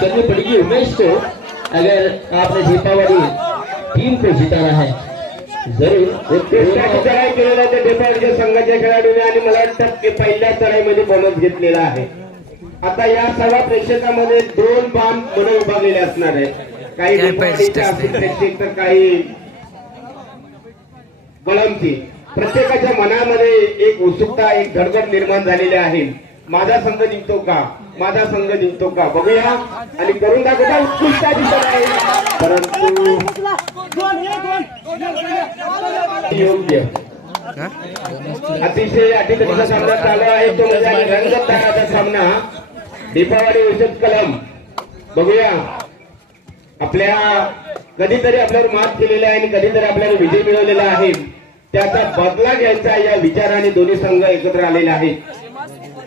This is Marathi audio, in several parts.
करनी पड़ेगी उमेश को अगर आपने दीपावली टीम को जिताना है। जरूर। चढाई त्या संघाच्या खेळाडूने आणि मला वाटतं की पहिल्या चढाईमध्ये बोनस घेतलेला आहे. आता या सर्व प्रेक्षकामध्ये दोन बाण म्हणून उभारलेले असणार आहेत. काही प्रेक्षक तर काही प्रत्येकाच्या मनामध्ये एक उत्सुकता एक धडधड निर्माण झालेली आहे. माझा संघ जिंकतो का? माझा संघ जिंकतो का? बघूया. आणि करून दाखवता उत्कृष्ट दिसत आहे. परंतु योग्य. अतिशय अटीतटीचा सामना चालू आहे तो म्हणजे आणि सामना. दीपावली औषध कलम. बघूया. आपल्या कधीतरी आपल्यावर मात केलेला आहे आणि कधीतरी आपल्याला विजय मिळवलेला आहे. त्याचा बदला घ्यायचा या विचाराने दोन्ही संघ एकत्र आलेले आहेत.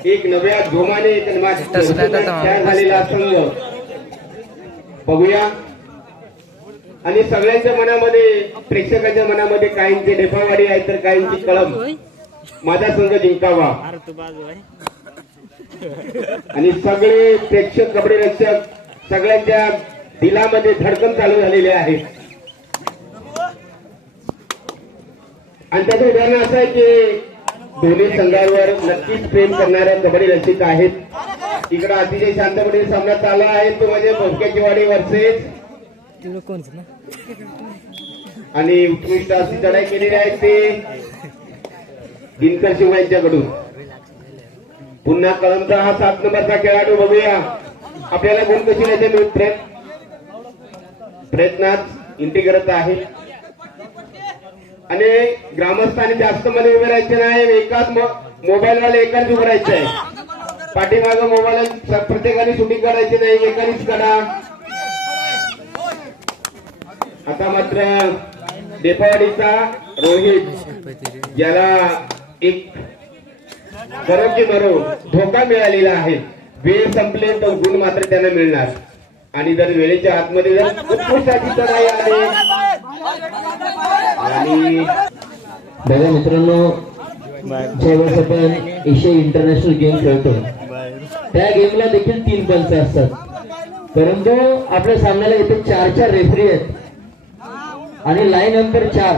एक नव्या जोमाने एक झालेला संघ. बघूया. आणि सगळ्यांच्या मनामध्ये प्रेक्षकांच्या मनामध्ये काहींची डेपावाडी आहे तर काहींची कळम माझा संघ जिंकावा. आणि सगळे प्रेक्षक कबड्डी रक्षक सगळ्यांच्या दिलामध्ये धडकन चालू झालेले आहे. आणि त्याचं उदाहरण असं आहे की दोन्ही संघांवर नक्कीच प्रेम करणाऱ्या कबड्डी रसिक आहेत. इकडं अतिशय शांतपणे सामना चालला आहे. तो म्हणजे भोसक्याची वाडी वर्सेस आणि उत्कृष्ट अशी चढाई केलेली आहे ते दिनकर शिव यांच्याकडून. पुन्हा कळमचा हा सात नंबरचा खेळाडू बघूया. आपल्याला गुण कशी याचे प्रयत्नात एंट्री करत आहे. आणि ग्रामस्थांनी जास्त मध्ये उभे राहायचे नाही एकाच मोबाईल वाले एकाच उभे राहायचे. आहे पाठीमाग मोबाईल प्रत्येकाने शूटिंग करायची नाही एकानेच करा आता मात्र देपावाडीचा रोहित याला एक करो की धोका मिळालेला आहे. वेळ संपले तर गुण मात्र त्यांना मिळणार. आणि जर वेळेच्या आतमध्ये जर उत्कृष्टाची चढाई आली. आणि बघा मित्रांनो ज्यावेळेस आपण एशिया इंटरनॅशनल गेम खेळतो त्या गेमला देखील तीन पंच असतात. परंतु आपल्या सामन्याला इथे चार चार रेफरी आहेत आणि लाईन नंतर चार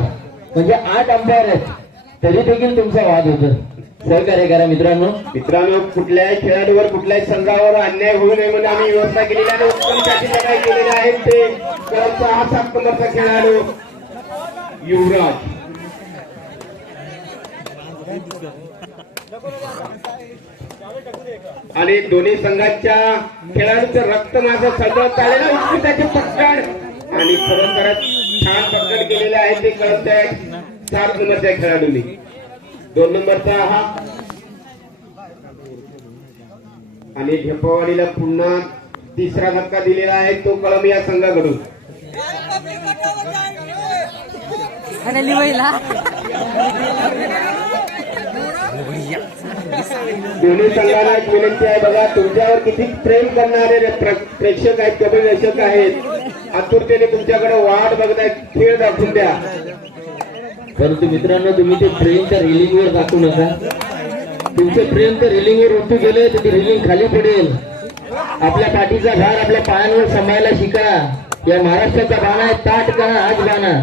म्हणजे आठ अंपायर आहेत तरी देखील तुमचा वाद होतो. सहकार्य करा मित्रांनो. मित्रांनो कुठल्याही खेळाडूवर कुठल्याही संघावर अन्याय होऊ नये म्हणून आम्ही व्यवस्था केलेली आहे. आणि उत्तम त्याची लढाई केलेली आहे ते. हा सात नंबरचा खेळाडू युवराज आणि दोन्ही संघाच्या खेळाडूचं रक्त माझं सगळं चालेलं उत्कृष्टाचे पक्कड आणि खरोखरच छान पक्कड केलेले आहे ते कळमच्या सात नंबरच्या खेळाडूंनी. दोन नंबरचा हा. आणि झेपावाडीला पुन्हा तिसरा धक्का दिलेला आहे. तो कळम या संघाकडून. दोन्ही संघाला एक विनंती आहे बघा तुमच्यावर किती प्रेम करणारे प्रेक्षक आहेत रक्षक आहेत. आतुरतेने तुमच्याकडे वाट बघताय खेळ दाखवून द्या. परंतु मित्रांनो तुम्ही ते प्रेम त्या रेलिंगवर टाकू नका. तुमचे प्रेम त्या रेलिंगवर उठू गेले तर ती रेलिंग खाली पडेल. आपल्या पाठीचा भार आपल्या पायांवर सांभाळायला शिका. या महाराष्ट्राचा बाणा आहे ताट का आज बाणा.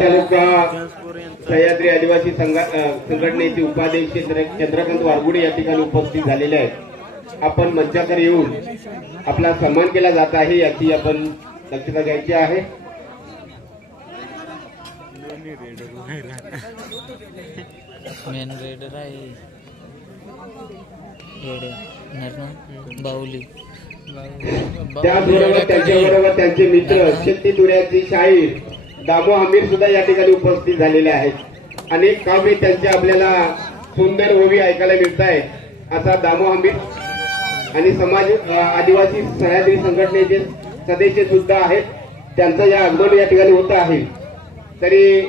तालुका सह्याद्री आदिवासी संघटनेचे उपाध्यक्ष चंद्रकांत वारगुडे या ठिकाणी उपस्थित झालेले आहेत. आपण मंचाकडे येऊन आपला सन्मान केला जात आहे याची आपण दक्षता घ्यायची आहे. मेन रेडर आहे. बाहुली. त्याचबरोबर त्यांच्याबरोबर त्यांचे मित्र शक्ती दुर्याची शाहीर दामो आमिर सुद्धा या ठिकाणी उपस्थित झालेले आहेत. अनेक काव्य त्यांचे आपल्याला सुंदर ओवी ऐकायला मिळत आहे असा दामो आमिर आणि समाज आदिवासी सह्याद्री संघटनेचे सदस्य सुद्धा आहेत. त्यांचं या आगमन या ठिकाणी होत आहे. तरी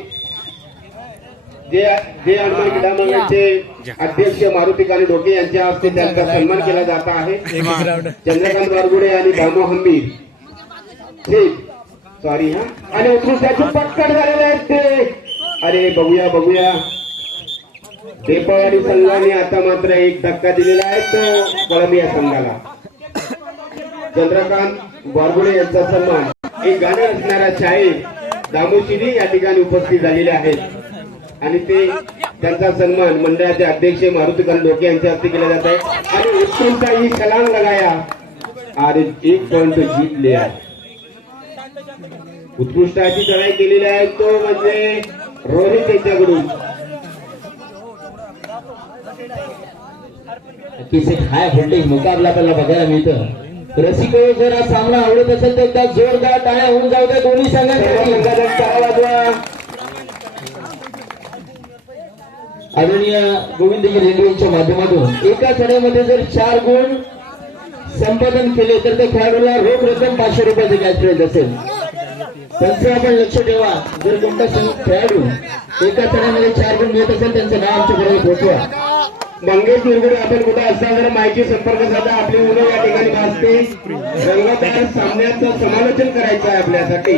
जे जे हनुमान क्रीडा मंडळाचे अध्यक्ष मारुती काली डोके यांच्या हस्ते त्यांचा सन्मान केला जात आहे. चंद्रकांत वारगुडे आणि दामो हंबीर ठीक सॉरी हा. आणि उत्कृष्टाची पटकन झालेले आहेत ते. अरे बघूया बघूया. देपावाडी संघाने आता मात्र एक धक्का दिलेला आहे तो कळंबिया संघाला. चंद्रकांत बारगुडे यांचा सन्मान. एक गाणं असणारा शाहीर दामू शिरी या ठिकाणी उपस्थित झालेले आहेत. आणि ते त्यांचा सन्मान मंडळाचे अध्यक्ष मारुतीकांत डोके यांच्या हस्ते केला जात आहे. आणि उत्तुंगता ही सलाम लगाया. अरे एक पॉइंट जीत लिया उत्कृष्ट अशी चढाई केलेली आहे तो म्हणजे रोहित यांच्याकडून. नक्कीच हाय व्होल्टेज मुकाबला आपल्याला बघायला मिळतं. रसिको जर हा सामना आवडत असेल तर एकदा जोरदार टाळ्या होऊन जाऊ द्या दोन्ही सर्व संघांसाठी संघाचा टाळा वाजवा आदरणीय गोविंदजी रेल्वे माध्यमातून एका चढ्यामध्ये जर चार गुण संपादन केले तर त्या खेळाडूला रोख रक्कम पाचशे रुपयाचे कॅश प्राईज असेल. त्यांचं आपण लक्ष ठेवा. जर कोणता खेळाडू एका चढ्यामध्ये चार गुण मिळत असेल त्यांचं नाव आमच्याकडे पोहोचवा मंगेश निरगुडे आपण कुठे असताना जर माहिती संपर्क साधा. आपली मुलं या ठिकाणी वाचते रंगतदार सामन्याचं समालोचन करायचं आहे आपल्यासाठी.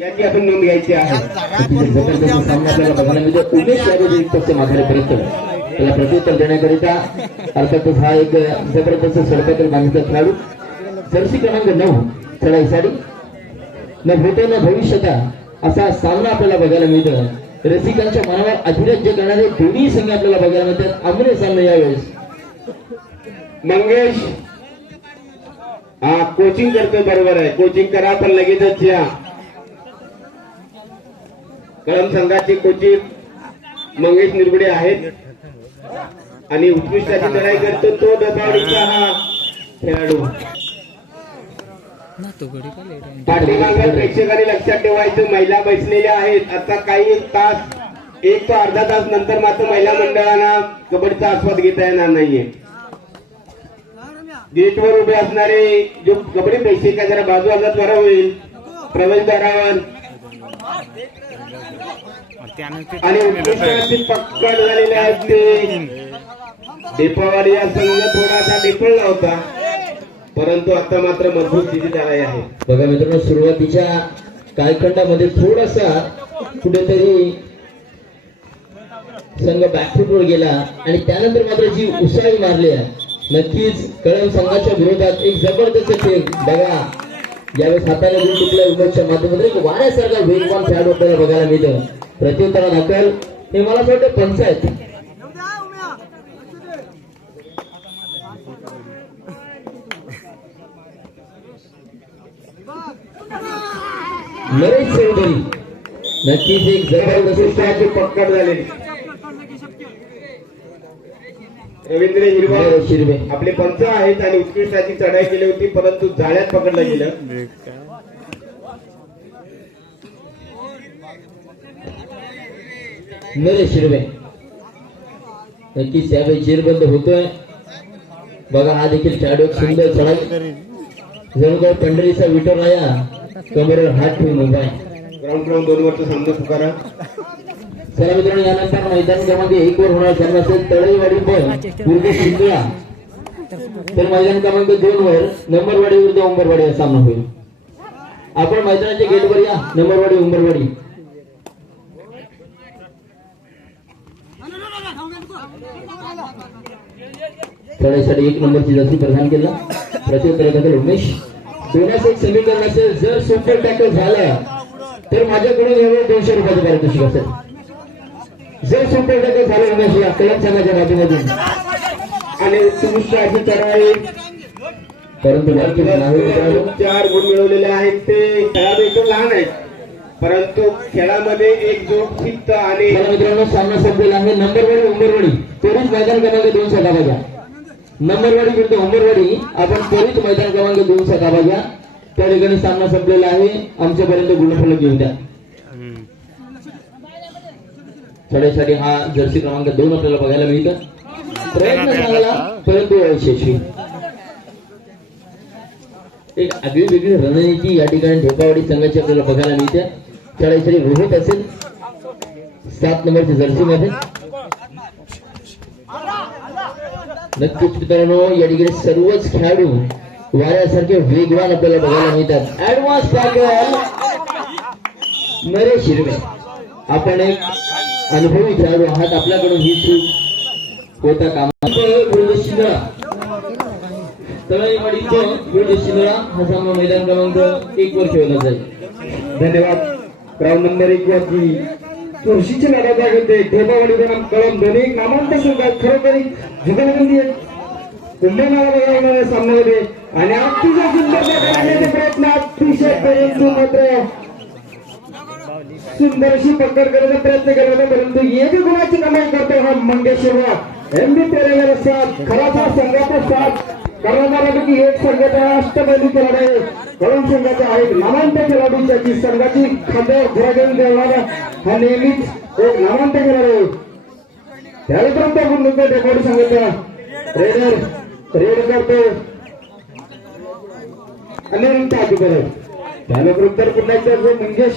याची आपण नोंद घ्यायची आहे. अतिशय जबरदस्त सामना आपल्याला बघायला मिळतो उमेश यादव एक टक्के माघारीपर्यंत. त्याला प्रत्युत्तर देण्याकरिता अर्थातच हा एक जबरदस्त बांधचा खेळाडू. जर्सी क्रमांक नऊ चढाईसाठी न भूतो न भविष्यता असा सामना आपल्याला बघायला मिळतो. रसिकांच्या मनावर अधिराज्य करणारे दोन्ही संघ आपल्याला बघायला मिळतात. आमने सामने यावेळेस. मंगेश हा कोचिंग करतोय बरोबर आहे. कोचिंग करा पण लगेचच या. कळम संघाचे कोचिंग मंगेश निरगुडे आहेत. आणि उत्कृष्टाची लढाई करतो तो डबावडीचा हा खेळाडू. ना प्रेक्षकांनी लक्षात ठेवायचं महिला बसलेल्या आहेत. आता काही तास एक तो अर्धा तास नंतर मात्र महिला मंडळांना कबड्डीचा आस्वाद घेता येणार नाहीये. गेटवर उभे असणारे जो कबड्डी प्रेक्षक आहे जरा बाजूला त्वरा होईल. प्रवेशद्वारावर आणि उत्कृष्टाची पक्कड झालेले आहेत ते दीपावली संघ थोडासा डिफळला होता. परंतु आता मात्र मजबूत स्थितीत आला आहे. बघा मित्रांनो सुरुवातीच्या कालखंडामध्ये थोडासा कुठेतरी संघ बॅकफुटवर गेला आणि त्यानंतर मात्र जी उसळी मारली आहे नक्कीच कळम संघाच्या विरोधात एक जबरदस्त खेळ. बघा यावेळेस हाताने टिकल्या उमेशच्या माध्यमातून. एक वाऱ्यासारखा वेगवान खेळाडू आपल्याला बघायला मिळतं. प्रत्युत्तरा दाखल हे मला असं वाटतं पंचायत नरेश चौधरी नक्कीच एक जबरदस्त पक्कड झालेली रवींद्र हिरवा. आपले पंच आहेत आणि उत्कृष्टाची चढाई केली होती परंतु जाळ्यात पकडलं गेलं. नरेश शिरबे नक्कीच त्यावेळी जेरबंद होतोय. बघा हा देखील खेळाडू सुंदर चढाई जणू काय पंढरीचा विठ्ठल राया कमरेवर हात ठेवून उभा आहे. ग्राउंड ग्राउंड दोन वर्ष सामना पुकारा. चला मित्रांनो यानंतर मैदान क्रमांक एक वर होणार सामना असेल तळईवाडी पण पूर्व शिंदळा तर मैदान क्रमांक दोन वर नंबरवाडी विरुद्ध उंबरवाडी हा सामना होईल. आपण मैदानाच्या गेटवर या. नंबरवाडी उंबरवाडी. चढाईसाठी एक नंबरची जर्सी प्रदान केला. प्रत्युत्तर उमेश. दोन्याचं एक समीकरण असेल जर सुपर टॅकल झालं तर माझ्याकडून यावेळी दोनशे रुपयाचं पारितोषिक असेल. जर सुपर टॅकल झालं उमेश या कलम संघाच्या माध्यमातून. आणि उत्कृष्टाची चढाई परंतु चार गुण मिळवलेले आहेत ते. खेळाडू एकदम लहान आहेत. परंतु खेळामध्ये एक जोड आणि मित्रांनो सामना संपलेला आहे. नंबरवाडी उंबरवाडी. त्वरित मैदान क्रमांक दोन चा धावा घ्या. नंबरवाडी विरुद्ध उंबरवाडी. आपण त्वरित मैदान क्रमांक दोन चा धावा घ्या. त्या ठिकाणी सामना संपलेला आहे. आमच्यापर्यंत गुणफलक घेऊन द्या. थोड्यासाठी हा जर्सी क्रमांक दोन आपल्याला बघायला मिळतं. प्रयत्न चांगला परंतु यशस्वी एक आगळी वेगळी रणनीती या ठिकाणी ढेपावाडी संघाची आपल्याला बघायला मिळते. चढाईचरी रोहित असेल सात नंबरच्या जर्सी मध्ये. नक्कीच मित्रांनो या ठिकाणी सर्वच खेळाडू वाऱ्यासारखे वेगवान आपल्याला बघायला मिळतात. Advance tackle Naresh Hirwe. आपण एक अनुभवी खेळाडू आहात. आपल्याकडून ही चूक होता कामा. विरुद्ध तळईवाडीचं विरुद्ध शिंगळा हा सामना मैदान क्रमांक एक वर खेळला जाईल. धन्यवाद. ग्राउंड नंबर एक वरती चुरशीची लढा जाग होते ढेबावाडी बनाम कळम दोन्ही नामांत संघात खरोखर जुगलबंदी आहे कुंभमेळा बघायला सामन्यामध्ये. आणि अतिशय सुंदर करण्याचे प्रयत्न अतिशय परंतु मात्र सुंदर अशी पकड करण्याचा प्रयत्न केला परंतु एक गुणाची कमाई करतो हा मंगेश शर्मा. एम बी तेरेला साथ खराचा संघाचा साथ कर्णधारापैकी एक संघाच्या अष्टपैलू खेळाडू आहे. कळम संघाचा आहे नामांत खेळाडू त्याची संघाची खांद्यावर घोडा घेऊन खेळणारा हा नेहमीच एक नामांत खेळाडू आहे. त्या गुण डेकोड संघाचा रेडर रेड करतो. अनिरुद्ध अधिकारी त्यानंतर पुन्हा एकदा जो मंगेश.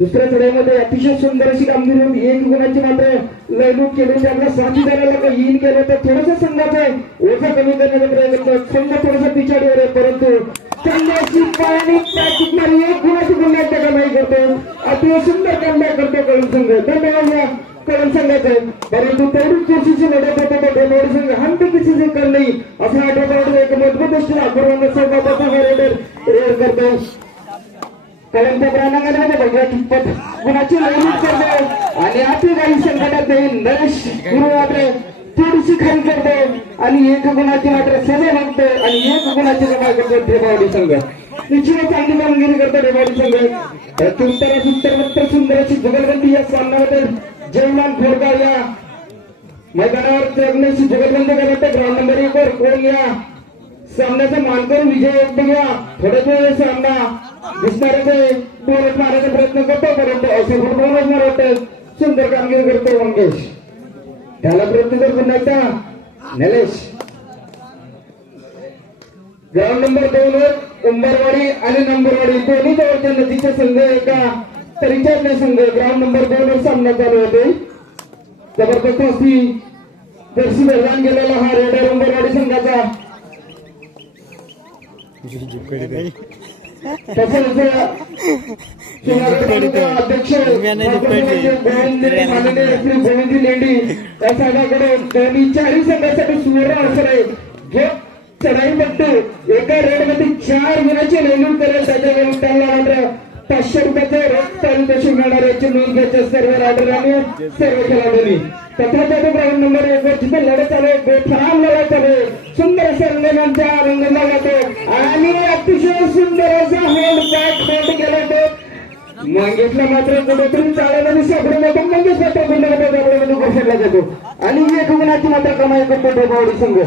दुसऱ्या चढ्यामध्ये अतिशय सुंदर अशी कामगिरी होती एक गुणाची मात्र लयलूट केली. त्यांना साथीदाराला काही येईन केलं तर थोडस संघाचं आहे. ओझं कमी करण्याचा प्रयत्न करतो संघ थोडस पिछाडीवर आहे परंतु संघाची पाणी पॅचिक मारी एक गुणाची पुन्हा एकदा कमाई करतो अतिशय सुंदर कमबॅक करतो कळून संघ. धन्यवाद या कळून संघाचं. आहे परंतु तेवढी चुरशीची लढत होते तर डेमोड संघ हम पे किसी नाही असं आठवतो एक मजबूत अशी आक्रमण संघाचा रेडर रेड करतो कळंबच्या प्राणांगणामध्ये भगव्या कितपत गुणाची लढत करतो आणि अति काही संकटात येईल गुरु मात्र थोडीशी खाली करतो आणि एक गुणाची मात्र सजा मागतो आणि एक गुणाची जमा करतो रेबावली संघ. निश्चितच चांगली कामगिरी करतो रेबावली संघ. सुंदर सुंदर मात्र सुंदर अशी जुगलबंदी या सामन्यामध्ये जयमान घोडगाव या. मैदानावर जगण्याची जुगलबंदी करत. ग्राउंड नंबर एक वर कोण या? सामन्याचा मानकर विजय बघूया थोड्याच वेळ सामना दिसणाऱ्याचे पोरत मारायचा प्रयत्न करतो परंतु असे फुटबॉल बोनस होते सुंदर कामगिरी करतो मंगेश. त्याला प्रयत्न कर पुन्हा निलेश. ग्राउंड नंबर दोन वर उंबरवाडी आणि नंबरवाडी. दोन्ही जवळच्या नदीचे संघ एका तरीच्या संघ ग्राउंड नंबर दोन वर सामना चालू होते. जबरदस्त अशी जर्सी मैदान गेलेला हा रेडर उंबरवाडी संघाचा. लेंडी या संघाकडे दोन्ही चारही संघासाठी सुवर्ण अवसर आहे जो एका रेडमध्ये चार गुणाची नेमणूक करेल त्याच्या त्यांना मात्र पाचशे रुपयाचे रोज पारितोषिक मिळणार याची नोंद घ्यायची सर्व रायडरांनी सर्व खेळाडूंनी तथा ग्राउंड नंबर एक वर जिथे लढत चालू आहे बेफाम लढत चालू आहे सुंदर असं रंगनांच्या रंगला जातो. आणि अतिशय सुंदर असा होल्ड बॅक होल्ड केला तो मात्र कुठेतरी चालायला मी सापडून जातो मंगेश मात्र गुंडामध्ये घोषणला जातो. आणि एक गुणाची मात्र कमाई करतो ढोबावडी संघ.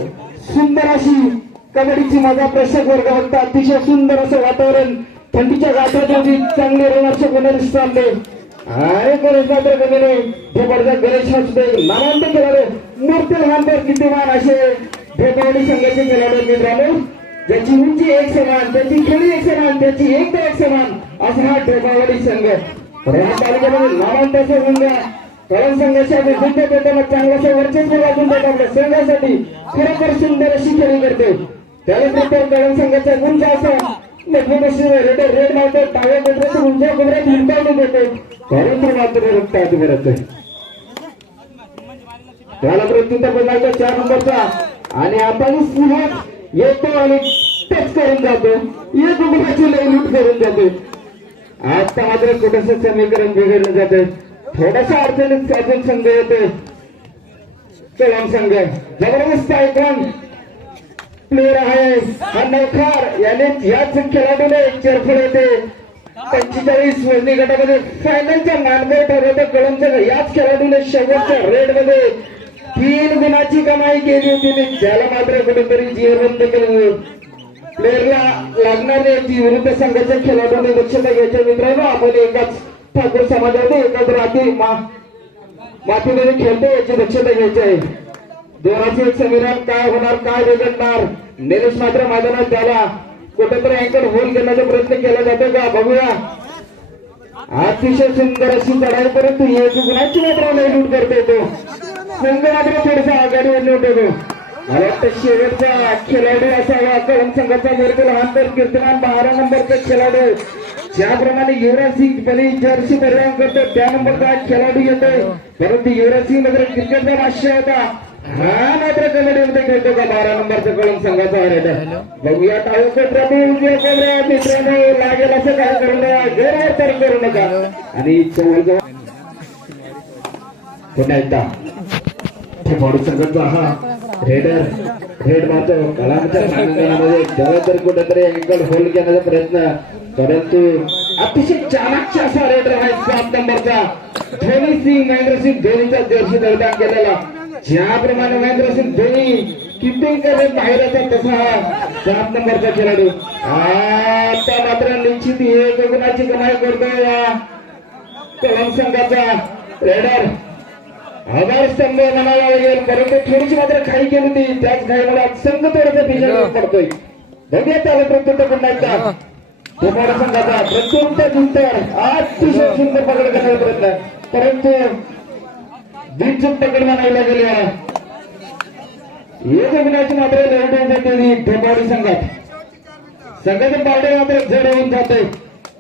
सुंदर अशी कबड्डीची माझा प्रेक्षक वर्ग बघता अतिशय सुंदर असं वातावरण थंडीच्या गाठाची चांगले रोमांचक होणारे चालले अरे गणेश मात्र कमी नाही. जबरदस्त गणेश हा सुद्धा एक नामांतर खेळाडू मूर्ती लहानपर कितीमान असे ढोबावडी संघाचे खेळाडू मित्रांनो. ज्याची उंची एक समान त्याची खेळी एक समान त्याची एकता एक समान. असा हा ढोबावडी संघ. रणा तालुक्यामध्ये नामांताचा संघ. कळम संघाच्या विरुद्ध देताना चांगलासा वर्चस्व वाजून देत आपल्या संघासाठी खरोखर सुंदर अशी खेळी करते. त्यानंतर कळम संघाचा गुंज असा. मजबूत अशी रेड रेड मारतो. कोपऱ्याच्या उंच्या कोपऱ्यात देतो. परंतु मात्र रक्त आधी त्याला प्रत्युत्तर बदलायचा चार नंबरचा. आणि आता येतो आणि टच करून जातो. एक गुणाची लई लूट करून जातो. आता मात्र कुठस समीकरण बिघडलं जातं थोडासा अडचणीत अजून संघ येतो कलम संघ. जबरदस्त ऐकून प्लेअर आहे. हा नौखार याने याच खेळाडूने चेरफळ येते पंचेचाळीस वजनी गटामध्ये फायनलचा मानवे ठरवतो कळम संघ याच खेळाडूने शेवटच्या रेडमध्ये तीन गुणाची कमाई केली होती. ज्याला मात्र कुठेतरी जीवबंद केलं प्लेअरला लागणारे ती विरुद्ध संघाच्या खेळाडूंनी दक्षता घ्यायच्या मित्रांनो आपण एकाच ठाकूर समाजाने एकाच रात्री मातीमध्ये खेळतो याची दक्षता घ्यायची आहे. दोनाचे एक समीरण काय होणार काय बिघडणार? निलेश मात्र मैदानात त्याला कुठेतरी अँकर होल घेण्याचा प्रयत्न केला जातो का? बघूया. अतिशय सुंदर अशी चढाई परंतु एक गुणाची मात्र लूट करतो तो. संघ मात्र थोडसा आघाडीवर लूट होतो. मला वाटतं शेवटचा खेळाडू असावा कळम संघाचा निर्बल लहानतर कीर्तमान बारा नंबरचा खेळाडू ज्याप्रमाणे युवराज सिंग पहिली जर्सी परिधान करतो त्या नंबरचा खेळाडू येतोय. परंतु युवराज सिंग मात्र क्रिकेटचा भाष्य होता. हा मात्र कबड्डीमध्ये खेळतो का बारा नंबरचा कळून संघाचा हरवला बघूया टाळू मित्रांनो लागेल असं काय करू नका गैरवर तर करू नका. आणि जवळजवळ पुन्हा एकदा. संघाचा हा. रेडर रेड मारतो कलामच्या प्रांगणामध्ये त्याला तर कुठेतरी अँकल होल्ड घेण्याचा प्रयत्न। परंतु अतिशय चाणाक्ष असा रेडर आहे सात नंबरचा। धोनी सिंग महेंद्रसिंग धोनीचा जर्सी दरम्यान केलेला ज्याप्रमाणे महेंद्रसिंग धोनी किपिंग करत बाहेर येतात तसा हा सात नंबरचा खेळाडू। आता मात्र निश्चित एक गुणाची कमाई करतो या कलम संघाचा रेडर आधार स्तंभ म्हणावा लागेल. परंतु थोडीशी मात्र खाई केली होती. त्याच आज संघ थोडासा पिछाडीवर पडतोय. बघूया त्याला प्रत्युत्तर पुन्हा एकदा. धुमाळ संघाचा प्रत्युत्तर उत्तर अतिशय सुंदर पकड करण्याचा प्रयत्न परंतु बिनचूक पकड म्हणायला गेली एक गुणाची मात्र जाते धुमाडी संघात. संघाचे पावडे मात्र जड होऊन जाते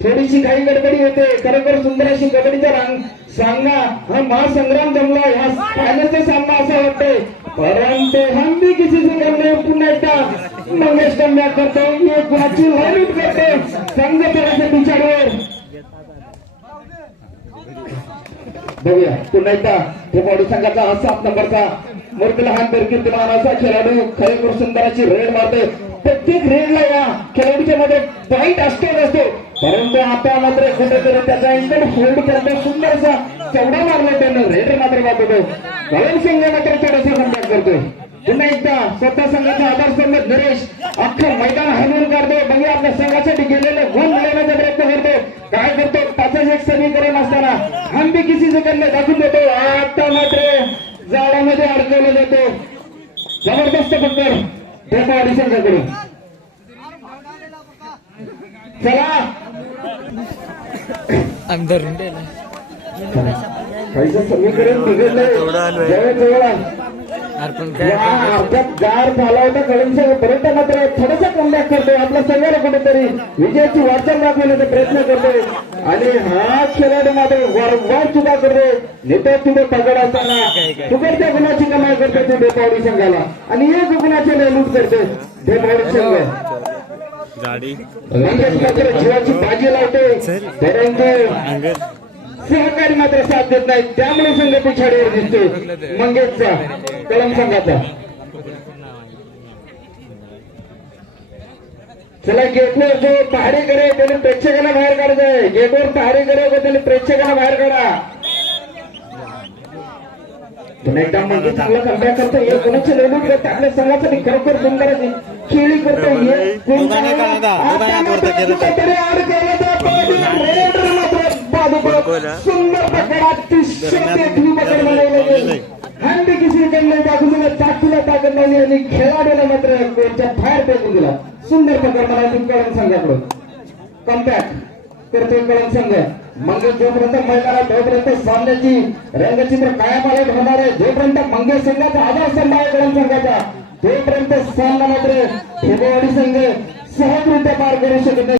थोडीशी काही गडबडी होते. खरोखर सुंदर अशी कबड्डीचा रांग सांगा हा महासंग्राम जमला ह्या फायनलचा सामना असा वाटतोय. परंतु हम भी किसी से करणे पुन्हा एकदा मंगेश कन्या करतो. एक गुणाची लढत करतो. संघ थोडासा पिछाडीवर बघूया पुन्हा एकदा ठेपाडू संघाचा हा सात नंबरचा मूर्ती लहान कीर्तिमान असा खेळाडू खरेखूर सुंदराची रेड मारतोय. प्रत्येक रेडला या खेळाडूच्या मध्ये पॉईंट असतो नसतो. परंतु आता मात्र कुठेतरी त्याचा एकदम होल्ड करतो. सुंदर असा चवडा मारला त्यानं. रेडर मात्र वापरतो कळम संघ मात्र थोडासा कमबॅक करतोय. पुन्हा एकदा स्वतः संघाचा आधारस्तंभ नरेश अख्खं मैदान हरवून काढतो. बघूया आपल्या संघासाठी गेलेले गुण मिळवण्याचा प्रयत्न करतो. काय करतो? त्याचाच एक समीकरण असताना. हम भी किसी से दाखवून देतो. आता मात्र जाळामध्ये अडकवलं जातो. जबरदस्त पक्कर देतो संघाकडून चला. आम्ही धरून ठेवलं काहीचं समीकरण बिघडलंय जवळ जवळ. गार झाला होता कळमसाहेब पर्यंत मात्र थोडासा कमबॅक करतोय आपल्या संघाला कुठेतरी. विजयाची वाटचाल दाखवण्याचा प्रयत्न करतोय. आणि हा खेळाडू मात्र वारंवार चुका करतोय. नेता तुम्ही पकड असताना तुकडच्या गुणाची कमाई करतोय ते डेपावडी संघाला. आणि एक गुणाचे लूट करतोय डेपावडी संघ. मात्र जीवाची बाजी लावतोय. परंतु सहकारी मात्र साथ देत नाही त्यामुळे संघ पिछाडीवर दिसतोय मंगेशचा कलम संघाचा चला गेटवर जो पहारेकर आहे त्याने प्रेक्षकांना बाहेर काढायचंय गेटवर पहारेकर आहे त्याने प्रेक्षकांना बाहेर काढा पुन्हा एकदा म्हणजे चांगला कमबॅक करतो हे कोणाची लढून करते आपल्या संघासाठी खरोखर सुंदर खेळी करतो हे कोण- सुंदर प्रकार अतिशय पकड बनवलं गेलं हंडी किसी कडले टाकून दिला चाकूला टाकत नाही आणि खेळाडूला मात्र कोणत्या बाहेर फेकून दिला. सुंदर प्रकार मला कळण संघाकडून. कम्पॅक्ट करतोय कळण संघ. मंगेश जोपर्यंत मैदानात तोपर्यंत सामन्याची रंगचित्र कायम आले होणार आहे जोपर्यंत मंगेश संघाचा आधार स्तंभ आहे कळण संघाचा तोपर्यंत सामना मात्र फेब्रुवारी संघ सहजरित्या पार करू शकत नाही.